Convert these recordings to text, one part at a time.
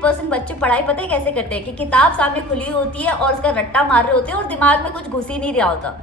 99% बच्चे पढ़ाई पता है कैसे करते हैं कि किताब सामने खुली होती है और उसका रट्टा मार रहे होते हैं और दिमाग में कुछ घुस ही नहीं रहा होता।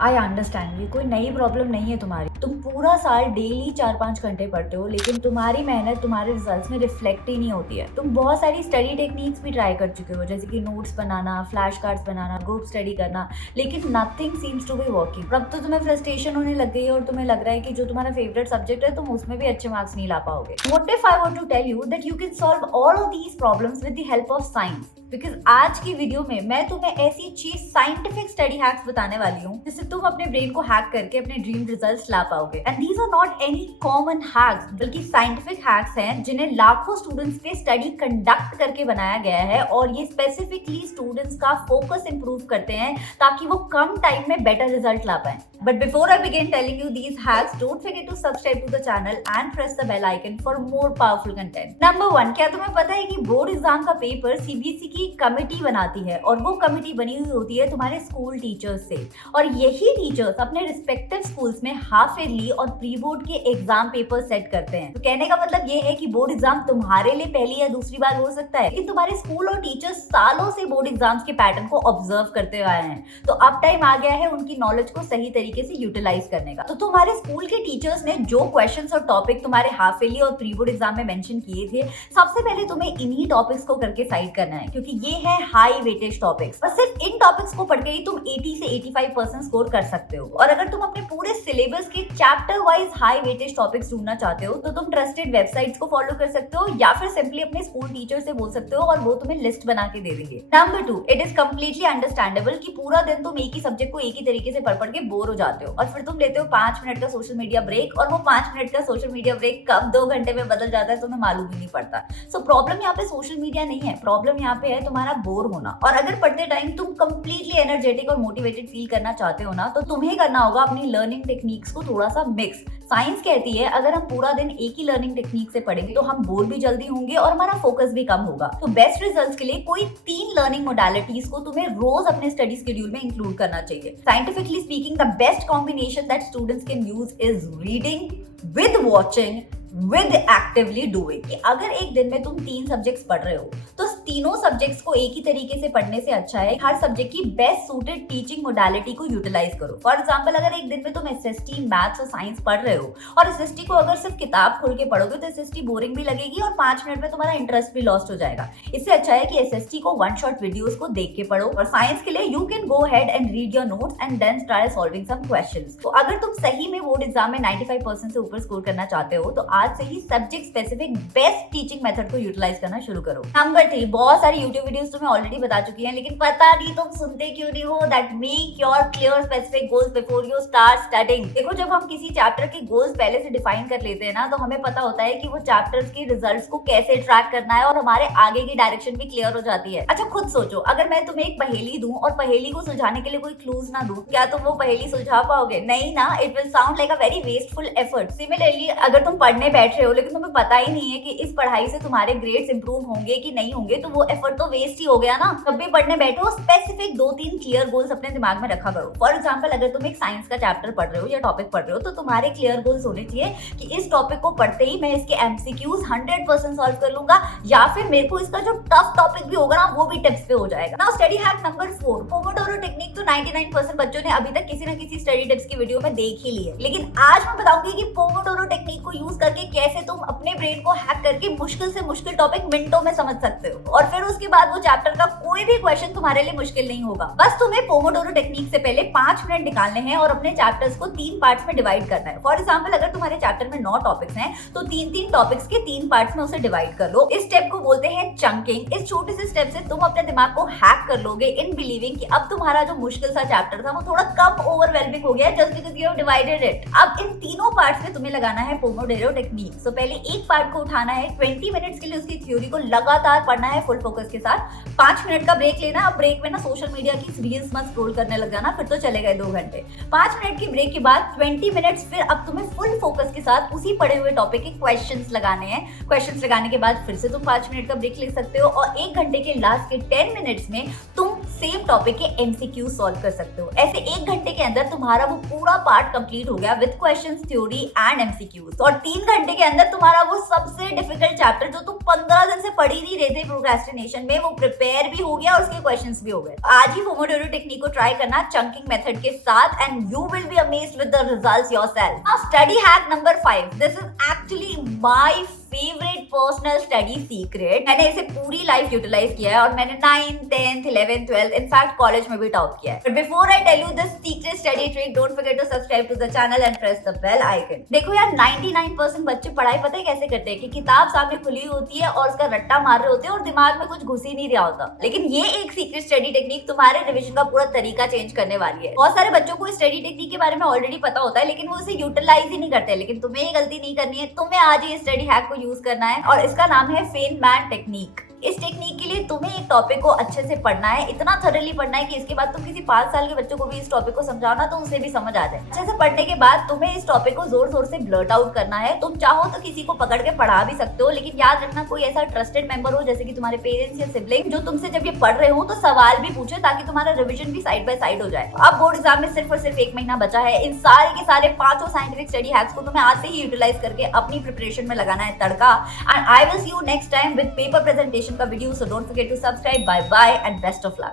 आई अंडरस्टैंड, ये कोई नई प्रॉब्लम नहीं है तुम्हारी। तुम पूरा साल डेली 4-5 घंटे पढ़ते हो, लेकिन तुम्हारी मेहनत तुम्हारे रिजल्ट्स में रिफ्लेक्ट ही नहीं होती है। तुम बहुत सारी स्टडी टेक्निक्स भी ट्राई कर चुके हो, जैसे कि नोट्स बनाना, फ्लैश कार्ड्स बनाना, ग्रुप स्टडी करना, लेकिन nothing seems to be working. अब तो तुम्हें फ्रस्ट्रेशन होने लग गई है और तुम्हें लग रहा है कि जो तुम्हारा फेवरेट सब्जेक्ट है तुम उसमें भी अच्छे मार्क्स नहीं ला पाओगे। What if I want to tell you that you can solve all of these problems with the help of science? Because आज की वीडियो में मैं तुम्हें ऐसी चीज साइंटिफिक स्टडी हैक्स बताने वाली हूँ जिससे तुम अपने ब्रेन को हैक करके अपने ड्रीम रिजल्ट्स ला पाओगे। And these are not any common hacks, बल्कि साइंटिफिक हैक्स हैं जिन्हें लाखों स्टूडेंट्स पे स्टडी कंडक्ट करके बनाया गया है, और ये स्पेसिफिकली स्टूडेंट्स का फोकस इंप्रूव करते हैं ताकि वो कम टाइम में बेटर रिजल्ट ला पाए। But before I begin telling you these hacks, don't forget to subscribe to the channel and press the bell icon for more powerful content. Number 1, क्या तुम्हें पता है कि बोर्ड एग्जाम का पेपर सीबीएसई की committee बनाती है, और वो कमेटी बनी हुई होती है तुम्हारे स्कूल टीचर्स से, और यही टीचर्स अपने रिस्पेक्टिव स्कूल्स में हाफ ईयरली और प्री बोर्ड के एग्जाम पेपर सेट करते हैं। तो कहने का मतलब ये है कि बोर्ड एग्जाम तुम्हारे लिए पहली या दूसरी बार हो सकता है, लेकिन तुम्हारे स्कूल और टीचर्स सालों से बोर्ड एग्जाम्स के पैटर्न को ऑब्जर्व करते आए हैं। तो अब टाइम आ गया है उनकी नॉलेज को सही तरीके से यूटिलाइज करने का। तो तुम्हारे स्कूल के टीचर्स ने जो क्वेश्चंस और टॉपिक तुम्हारे हाफ ईयरली और प्री बोर्ड एग्जाम में मेंशन किए थे, सबसे पहले तुम्हें इन्हीं टॉपिक्स को करके साइड करना है, क्योंकि ये है हाई वेटेज टॉपिक्स। और सिर्फ इन टॉपिक्स को पढ़ के ही तुम 80 से 85% स्कोर कर सकते हो। और अगर तुम अपने पूरे सिलेबस के chapter wise high weightage topics ढूंढना चाहते हो तो तुम ट्रस्टेड वेबसाइट्स को फॉलो कर सकते हो, या फिर सिंपली अपने स्कूल टीचर से बोल सकते हो और वो तुम्हें लिस्ट बना के दे देंगे। Number 2, it is completely understandable कि पूरा दिन तुम एक ही सब्जेक्ट को एक ही तरीके से पढ़ के बोर हो जाते हो, और फिर तुम लेते हो 5 मिनट का सोशल मीडिया ब्रेक, और वो 5 मिनट का सोशल मीडिया ब्रेक कब 2 घंटे में बदल जाता है तुम्हें मालूम ही नहीं पड़ता। सो प्रॉब्लम यहाँ पे सोशल मीडिया नहीं है, प्रॉब्लम यहाँ पे है तुम्हारा बोर होना। और अगर पढ़ते टाइम तुम कंप्लीटली एनर्जेटिक और मोटिवेटेड फील करना चाहते हो ना, तो तुम्हें करना होगा अपनी लर्निंग टेक्निक्स को थोड़ा सा मिक्स। साइंस कहती है अगर हम पूरा दिन एक ही लर्निंग टेक्निक से पढ़ेंगे तो हम बोर भी जल्दी होंगे और हमारा फोकस भी कम होगा। तो बेस्ट रिजल्ट्स के लिए कोई 3 लर्निंग मोडालिटीज को तुम्हें रोज अपने स्टडी शेड्यूल में इंक्लूड करना चाहिए। Scientifically speaking, the best combination that students can use is reading with watching with actively doing. कि अगर एक दिन में तुम 3 सब्जेक्ट्स पढ़ रहे हो तो तीनों सब्जेक्ट्स को एक ही तरीके से पढ़ने से अच्छा है हर सब्जेक्ट की बेस्ट सूटेड टीचिंग मोडालिटी को यूटिलाइज करो। फॉर एग्जांपल, अगर एक दिन में तुम एसएसटी, मैथ्स और साइंस पढ़ रहे हो, और एसएसटी को अगर सिर्फ किताब खोल के पढ़ोगे तो एसएसटी बोरिंग भी लगेगी और 5 मिनट में तुम्हारा इंटरेस्ट भी लॉस्ट हो जाएगा। इससे अच्छा है कि एसएसटी को 1 शॉट वीडियोस को देख के पढ़ो। और साइंस के लिए you can go head and read your notes and then start solving some questions. तो अगर तुम सही में बोर्ड एग्जाम में 95% से ऊपर स्कोर करना चाहते हो तो आज से ही subject specific best teaching method को यूटिलाइज करना शुरू करो। नंबर 3, बहुत सारी यूट्यूब वीडियोस तुम्हें ऑलरेडी बता चुकी हैं, लेकिन पता नहीं तुम सुनते क्यों नहीं हो। That make your clear specific goals before you start studying. देखो, जब हम किसी चैप्टर के गोल्स पहले से डिफाइन कर लेते हैं ना, तो हमें पता होता है कि वो चैप्टर्स के रिजल्ट्स को कैसे ट्रैक करना है और हमारे आगे की डायरेक्शन भी क्लियर हो जाती है। अच्छा, खुद सोचो, अगर मैं तुम्हें एक पहेली दूं और पहेली को सुलझाने के लिए कोई क्लूज ना दूं, क्या तुम वो पहेली सुलझा पाओगे? नहीं ना, it will sound like a very wasteful effort. Similarly, अगर तुम पढ़ने बैठ रहे हो लेकिन तुम्हें पता ही नहीं है कि इस पढ़ाई से तुम्हारे ग्रेड्स इंप्रूव होंगे कि नहीं होंगे, तो वो एफर्ट तो वेस्ट ही हो गया ना। कब भी पढ़ने बैठो, स्पेसिफिक 2-3 क्लियर गोल्स अपने दिमाग में रखा करो। फॉर एग्जांपल, अगर तुम एक साइंस का चैप्टर पढ़ रहे हो या टॉपिक पढ़ रहे हो तो तुम्हारे क्लियर गोल्स होने चाहिए कि इस टॉपिक को पढ़ते ही मैं इसके एमसीक्यूज 100% सॉल्व कर लूंगा, या फिर मेरे को इसका जो टफ टॉपिक भी होगा ना वो भी टिप्स पे हो जाएगा। Now study hack number 4, Pomodoro technique. तो 99% बच्चों ने अभी तक किसी ना किसी स्टडी टिप्स की वीडियो में देख ही ली है, लेकिन आज मैं बताऊंगी कि पोमोडोरो टेक्निक को यूज करके कैसे तुम अपने ब्रेन को हैक करके मुश्किल से मुश्किल टॉपिक मिनटों में समझ सकते हो, और फिर उसके बाद वो चैप्टर का कोई भी क्वेश्चन तुम्हारे लिए मुश्किल नहीं होगा। बस तुम्हें पोमोडोरो टेक्निक से पहले 5 मिनट निकालने हैं और अपने चैप्टर्स को 3 पार्ट्स में डिवाइड करना है। फॉर एग्जांपल, अगर तुम्हारे चैप्टर में 9 टॉपिक्स हैं तो 3-3 टॉपिक्स के 3 पार्ट्स में उसे डिवाइड कर लो। इस स्टेप को बोलते हैं चंकिंग। इस छोटे से स्टेप से तुम अपने दिमाग को हैक कर लोगे इन बिलीविंग कि अब तुम्हारा जो मुश्किल सा चैप्टर था वो थोड़ा कम ओवरवेलमिंग हो गया just because you have divided it. अब इन तीनों पार्ट्स में तुम्हें लगाना है पोमोडोरो टेक्निक। सो पहले एक पार्ट को उठाना है, 20 मिनट्स के लिए उसकी थ्योरी को लगातार पढ़ना है फुल फोकस के साथ। 5 मिनट का ब्रेक लेना। अब ब्रेक में ना सोशल मीडिया की रील्स मत स्क्रॉल करने लग जाना, फिर तो चले गए 2 घंटे। 5 मिनट की ब्रेक के बाद 20 मिनट्स फिर अब तुम्हें फुल फोकस के साथ उसी पढ़े हुए टॉपिक के क्वेश्चंस लगाने हैं। क्वेश्चंस लगाने के बाद फिर से तुम 5 मिनट का ब्रेक ले सकते हो, और 1 घंटे के लास्ट के 10 मिनट्स में तुम सेम टॉपिक के एमसीक्यू सॉल्व कर सकते हो। ऐसे 1 घंटे के अंदर तुम्हारा वो पूरा पार्ट कंप्लीट हो गया with questions, theory and MCQs. और 3 घंटे के अंदर तुम्हारा वो सबसे डिफिकल्ट चैप्टर जो तुम 15 दिन से पढ़ ही नहीं रहे थे प्रोक्रेस्टिनेशन में, वो प्रिपेयर भी हो गया और उसके क्वेश्चंस भी हो गए। आज ही पोमोडोरो टेक्निक को ट्राई करना चंकिंग मेथड के साथ and you will be amazed with the results yourself. Now study hack number 5, this is actually my favourite personal study secret. मैंने इसे पूरी लाइफ यूटिलाइज किया है और मैंने 9th, 10th, 11th, 12th in fact college में भी टॉप किया है। But before I tell you this secret study trick, don't forget to subscribe to the channel and press the bell icon. देखो यार, 99% बच्चे पढ़ाई पता है कैसे करते हैं कि किताब सामने खुली होती है और उसका रट्टा मार रहे होते हैं और दिमाग में कुछ घुस ही नहीं रहा होता। लेकिन ये एक सीक्रेट स्टडी टेक्निक तुम्हारे रिविजन का पूरा तरीका चेंज करने वाली है। बहुत सारे बच्चों को इस स्टडी टेक्निक के बारे में ऑलरेडी पता होता है लेकिन वो उसे यूटिलाइज ही नहीं करते। लेकिन तुम्हें ये गलती नहीं करनी है, तुम्हें आज ये स्टडी हैक को यूज करना है और इसका नाम है फेनमैन टेक्निक। इस टेक्निक के लिए तुम्हें एक टॉपिक को अच्छे से पढ़ना है, इतना थॉरली पढ़ना है कि इसके बाद तुम किसी 5 साल के बच्चों को भी इस टॉपिक को समझाओ ना तो उसे भी समझ आ जाए। अच्छे से पढ़ने के बाद तुम्हें इस टॉपिक को जोर जोर से ब्लर्ट आउट करना है। तुम चाहो तो किसी को पकड़ के पढ़ा भी सकते हो, लेकिन याद रखना कोई ऐसा ट्रस्टेड मेंबर हो जैसे कि तुम्हारे पेरेंट्स या सिबलिंग, जो तुमसे जब ये पढ़ रहे हो तो सवाल भी पूछे ताकि तुम्हारा रिविजन भी साइड बाय साइड हो जाए। अब बोर्ड एग्जाम में सिर्फ और सिर्फ 1 महीना बचा है। इन सारे के सारे 5 साइंटिफिक स्टडी हैक्स को तुम्हें आज से ही यूटिलाइज करके अपनी प्रिपरेशन में लगाना है तड़का। And I will see you next time with paper presentation का video, so don't forget to subscribe. Bye bye and best of luck.